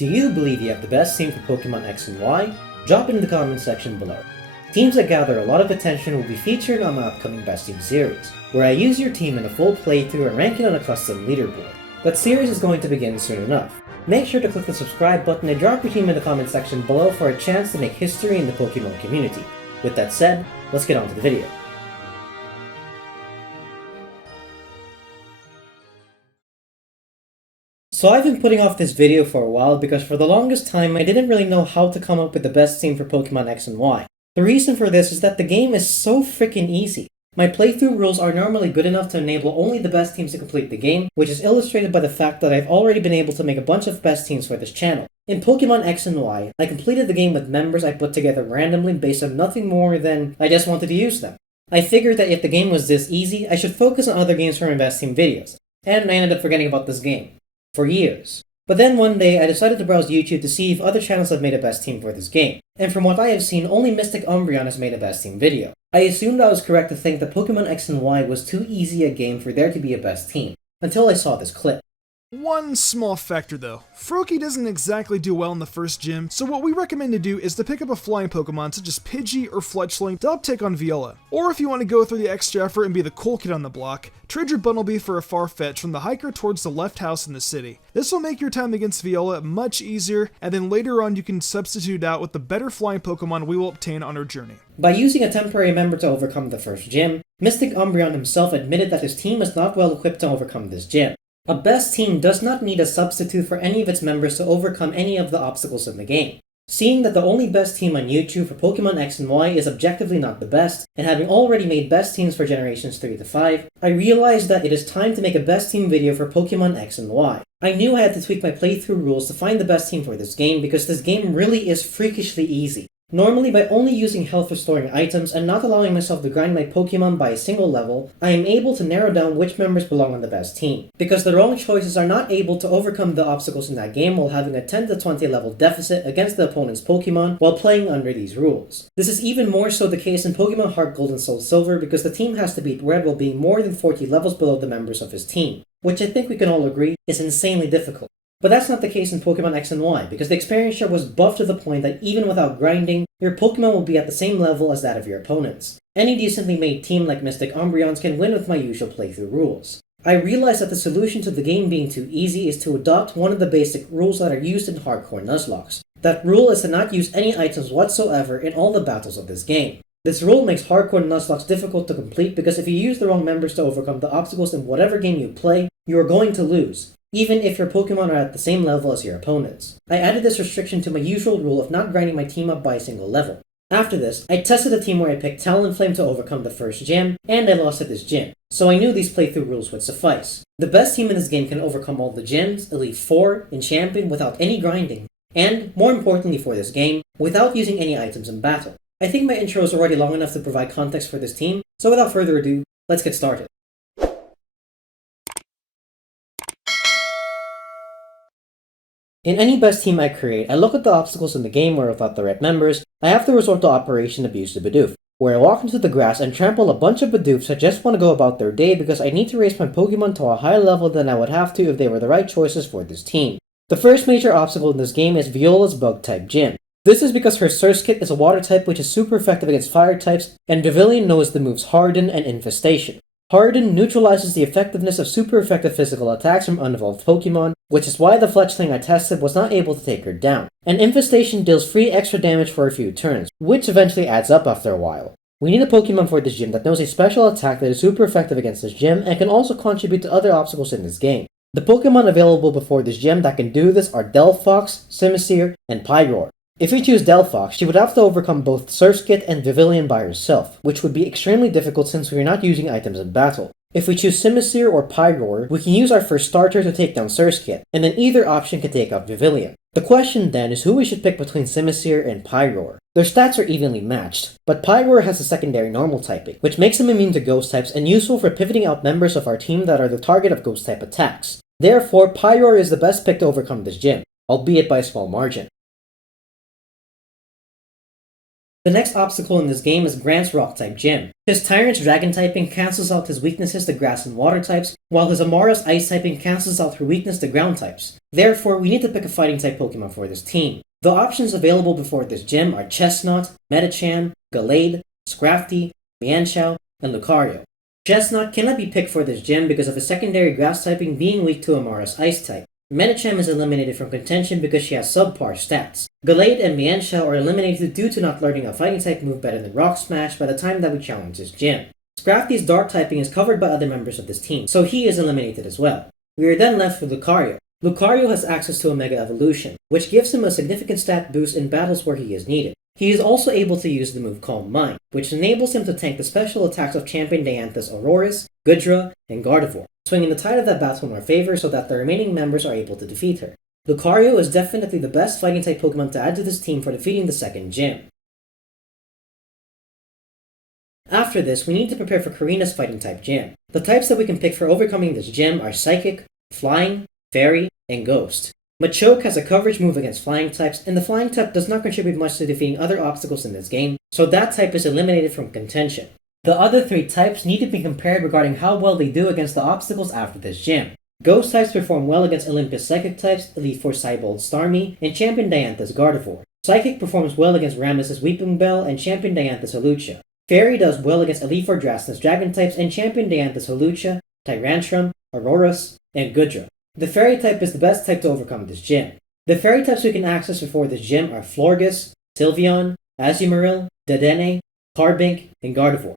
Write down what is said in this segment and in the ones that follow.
Do you believe you have the best team for Pokemon X and Y? Drop it in the comment section below. Teams that gather a lot of attention will be featured on my upcoming Best Team series, where I use your team in a full playthrough and rank it on a custom leaderboard. That series is going to begin soon enough. Make sure to click the subscribe button and drop your team in the comment section below for a chance to make history in the Pokemon community. With that said, let's get on to the video. So I've been putting off this video for a while because for the longest time I didn't really know how to come up with the best team for Pokemon X and Y. The reason for this is that the game is so freaking easy. My playthrough rules are normally good enough to enable only the best teams to complete the game, which is illustrated by the fact that I've already been able to make a bunch of best teams for this channel. In Pokemon X and Y, I completed the game with members I put together randomly based on nothing more than I just wanted to use them. I figured that if the game was this easy, I should focus on other games for my best team videos, and I ended up forgetting about this game. For years. But then one day I decided to browse YouTube to see if other channels have made a best team for this game, and from what I have seen, only Mystic Umbreon has made a best team video. I assumed I was correct to think that Pokemon X and Y was too easy a game for there to be a best team, until I saw this clip. One small factor though, Froakie doesn't exactly do well in the first gym, so what we recommend to do is to pick up a flying Pokemon such as Pidgey or Fletchling to help take on Viola. Or if you want to go through the extra effort and be the cool kid on the block, trade your Bunnelby for a Farfetch from the hiker towards the left house in the city. This will make your time against Viola much easier, and then later on you can substitute out with the better flying Pokemon we will obtain on our journey. By using a temporary member to overcome the first gym, Mystic Umbreon himself admitted that his team is not well equipped to overcome this gym. A best team does not need a substitute for any of its members to overcome any of the obstacles in the game. Seeing that the only best team on YouTube for Pokemon X and Y is objectively not the best, and having already made best teams for generations 3 to 5, I realized that it is time to make a best team video for Pokemon X and Y. I knew I had to tweak my playthrough rules to find the best team for this game because this game really is freakishly easy. Normally, by only using health restoring items and not allowing myself to grind my Pokemon by a single level, I am able to narrow down which members belong on the best team, because the wrong choices are not able to overcome the obstacles in that game while having a 10 to 20 level deficit against the opponent's Pokemon while playing under these rules. This is even more so the case in Pokemon Heart Gold and Soul Silver because the team has to beat Red while being more than 40 levels below the members of his team, which I think we can all agree is insanely difficult. But that's not the case in Pokemon X and Y, because the experience share was buffed to the point that even without grinding, your Pokemon will be at the same level as that of your opponents. Any decently made team like Mystic Umbreons can win with my usual playthrough rules. I realized that the solution to the game being too easy is to adopt one of the basic rules that are used in Hardcore Nuzlocke. That rule is to not use any items whatsoever in all the battles of this game. This rule makes Hardcore Nuzlocke difficult to complete because if you use the wrong members to overcome the obstacles in whatever game you play, you are going to lose, even if your Pokemon are at the same level as your opponents. I added this restriction to my usual rule of not grinding my team up by a single level. After this, I tested a team where I picked Talonflame to overcome the first gym, and I lost at this gym, so I knew these playthrough rules would suffice. The best team in this game can overcome all the gyms, Elite 4, and Champion without any grinding, and, more importantly for this game, without using any items in battle. I think my intro is already long enough to provide context for this team, so without further ado, let's get started. In any best team I create, I look at the obstacles in the game where without the right members, I have to resort to Operation Abuse the Bidoof, where I walk into the grass and trample a bunch of Bidoofs that just want to go about their day because I need to raise my Pokemon to a higher level than I would have to if they were the right choices for this team. The first major obstacle in this game is Viola's Bug-type gym. This is because her Surskit is a water type which is super effective against fire types, and Vivillon knows the moves Harden and Infestation. Harden neutralizes the effectiveness of super effective physical attacks from unevolved Pokemon, which is why the Fletchling I tested was not able to take her down. And Infestation deals free extra damage for a few turns, which eventually adds up after a while. We need a Pokemon for this gym that knows a special attack that is super effective against this gym and can also contribute to other obstacles in this game. The Pokemon available before this gym that can do this are Delphox, Simisear, and Pyroar. If we choose Delphox, she would have to overcome both Surskit and Vivillon by herself, which would be extremely difficult since we are not using items in battle. If we choose Simisear or Pyroar, we can use our first starter to take down Surskit, and then either option can take out Vivillon. The question then is who we should pick between Simisear and Pyroar. Their stats are evenly matched, but Pyroar has a secondary normal typing, which makes him immune to ghost types and useful for pivoting out members of our team that are the target of ghost type attacks. Therefore, Pyroar is the best pick to overcome this gym, albeit by a small margin. The next obstacle in this game is Grant's Rock-type gym. His Tyrant's Dragon typing cancels out his weaknesses to Grass and Water types, while his Amara's Ice typing cancels out her weakness to Ground types. Therefore, we need to pick a Fighting-type Pokemon for this team. The options available before this gym are Chestnut, Medicham, Gallade, Scrafty, Mienshao, and Lucario. Chestnut cannot be picked for this gym because of his secondary Grass typing being weak to Amara's Ice type. Medicham is eliminated from contention because she has subpar stats. Gallade and Mienshao are eliminated due to not learning a Fighting-type move better than Rock Smash by the time that we challenge this gym. Scrafty's Dark typing is covered by other members of this team, so he is eliminated as well. We are then left with Lucario. Lucario has access to a Mega Evolution, which gives him a significant stat boost in battles where he is needed. He is also able to use the move Calm Mind, which enables him to tank the special attacks of Champion Diantha's Aurorus, Goodra, and Gardevoir, swinging the tide of that battle in our favor so that the remaining members are able to defeat her. Lucario is definitely the best Fighting-type Pokemon to add to this team for defeating the second gym. After this, we need to prepare for Karina's Fighting-type gym. The types that we can pick for overcoming this gym are Psychic, Flying, Fairy, and Ghost. Machoke has a coverage move against Flying types, and the Flying type does not contribute much to defeating other obstacles in this game, so that type is eliminated from contention. The other three types need to be compared regarding how well they do against the obstacles after this gym. Ghost types perform well against Olympus Psychic types, Elite Four Cybold Starmie, and Champion Diantha's Gardevoir. Psychic performs well against Rammus's Weeping Bell and Champion Diantha's Hawlucha. Fairy does well against Elite Four Drasna's Dragon types and Champion Diantha's Hawlucha, Tyrantrum, Aurorus, and Goodra. The Fairy type is the best type to overcome this gym. The Fairy types we can access before this gym are Florges, Sylveon, Azumarill, Dedenne, Carbink, and Gardevoir.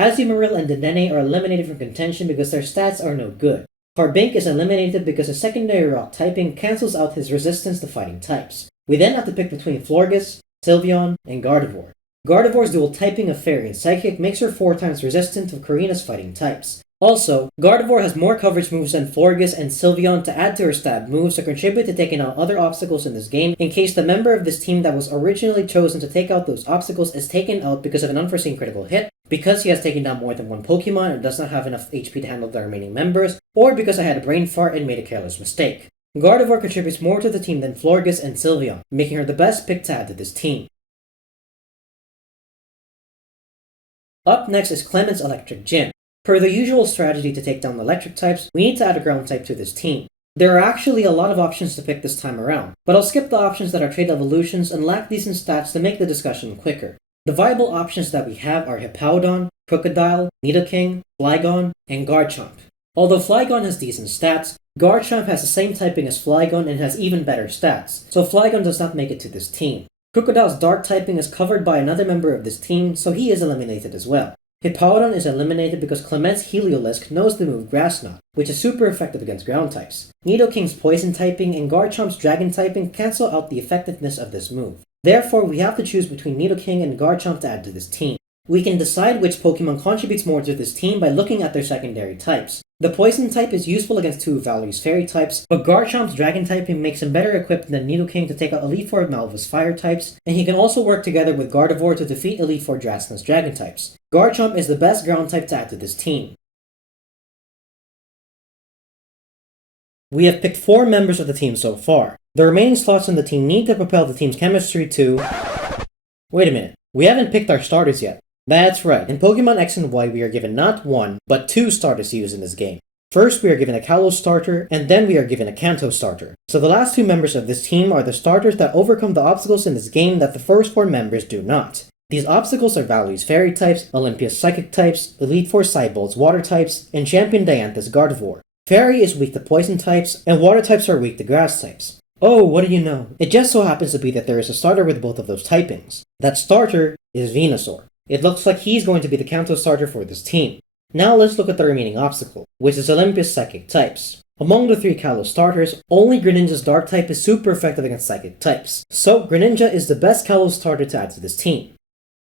Azumarill and Dedenne are eliminated from contention because their stats are no good. Carbink is eliminated because his secondary rock typing cancels out his resistance to fighting types. We then have to pick between Florges, Sylveon, and Gardevoir. Gardevoir's dual typing of Fairy and Psychic makes her 4 times resistant to Karina's fighting types. Also, Gardevoir has more coverage moves than Florges and Sylveon to add to her stab moves to contribute to taking out other obstacles in this game in case the member of this team that was originally chosen to take out those obstacles is taken out because of an unforeseen critical hit, because he has taken down more than one Pokemon and does not have enough HP to handle the remaining members, or because I had a brain fart and made a careless mistake. Gardevoir contributes more to the team than Florges and Sylveon, making her the best pick to add to this team. Up next is Clement's Electric Gym. Per the usual strategy to take down electric types, we need to add a ground type to this team. There are actually a lot of options to pick this time around, but I'll skip the options that are trait evolutions and lack decent stats to make the discussion quicker. The viable options that we have are Hippowdon, Crocodile, Nidoking, Flygon, and Garchomp. Although Flygon has decent stats, Garchomp has the same typing as Flygon and has even better stats, so Flygon does not make it to this team. Crocodile's dark typing is covered by another member of this team, so he is eliminated as well. Hippowdon is eliminated because Clement's Heliolisk knows the move Grass Knot, which is super effective against ground types. Nidoking's Poison typing and Garchomp's Dragon typing cancel out the effectiveness of this move. Therefore, we have to choose between Nidoking and Garchomp to add to this team. We can decide which Pokemon contributes more to this team by looking at their secondary types. The Poison type is useful against 2 of Valerie's Fairy types, but Garchomp's Dragon typing makes him better equipped than Nidoking to take out Elite Four of Malva's Fire types, and he can also work together with Gardevoir to defeat Elite Four Drasna's Dragon types. Garchomp is the best ground type to add to this team. We have picked 4 members of the team so far. The remaining slots in the team need to propel the team's chemistry to... Wait a minute, we haven't picked our starters yet. That's right, in Pokemon X and Y we are given not 1, but 2 starters to use in this game. First we are given a Kalos starter, and then we are given a Kanto starter. So the last 2 members of this team are the starters that overcome the obstacles in this game that the first 4 members do not. These obstacles are Valerie's Fairy types, Olympia's Psychic types, Elite Four Cybold's Water types, and Champion Diantha's Gardevoir. Fairy is weak to Poison types, and Water types are weak to Grass types. Oh, what do you know? It just so happens to be that there is a starter with both of those typings. That starter is Venusaur. It looks like he's going to be the Kanto starter for this team. Now let's look at the remaining obstacle, which is Olympia's Psychic types. Among the 3 Kalos starters, only Greninja's Dark type is super effective against Psychic types, so Greninja is the best Kalos starter to add to this team.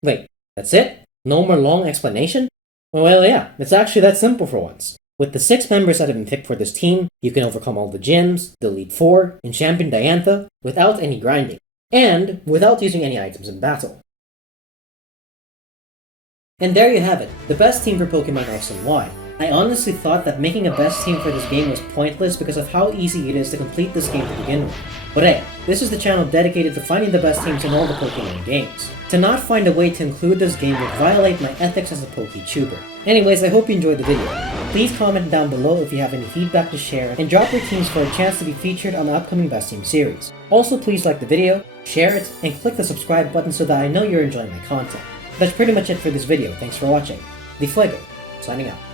Wait, that's it? No more long explanation? Well yeah, it's actually that simple for once. With the 6 members that have been picked for this team, you can overcome all the gyms, the Elite Four, and Champion Diantha without any grinding, and without using any items in battle. And there you have it, the best team for Pokemon X and Y. I honestly thought that making a best team for this game was pointless because of how easy it is to complete this game to begin with. But hey, this is the channel dedicated to finding the best teams in all the Pokemon games. To not find a way to include this game would violate my ethics as a PokeTuber. Anyways, I hope you enjoyed the video. Please comment down below if you have any feedback to share, and drop your teams for a chance to be featured on the upcoming Best Team series. Also, please like the video, share it, and click the subscribe button so that I know you're enjoying my content. That's pretty much it for this video. Thanks for watching. DFuego, signing out.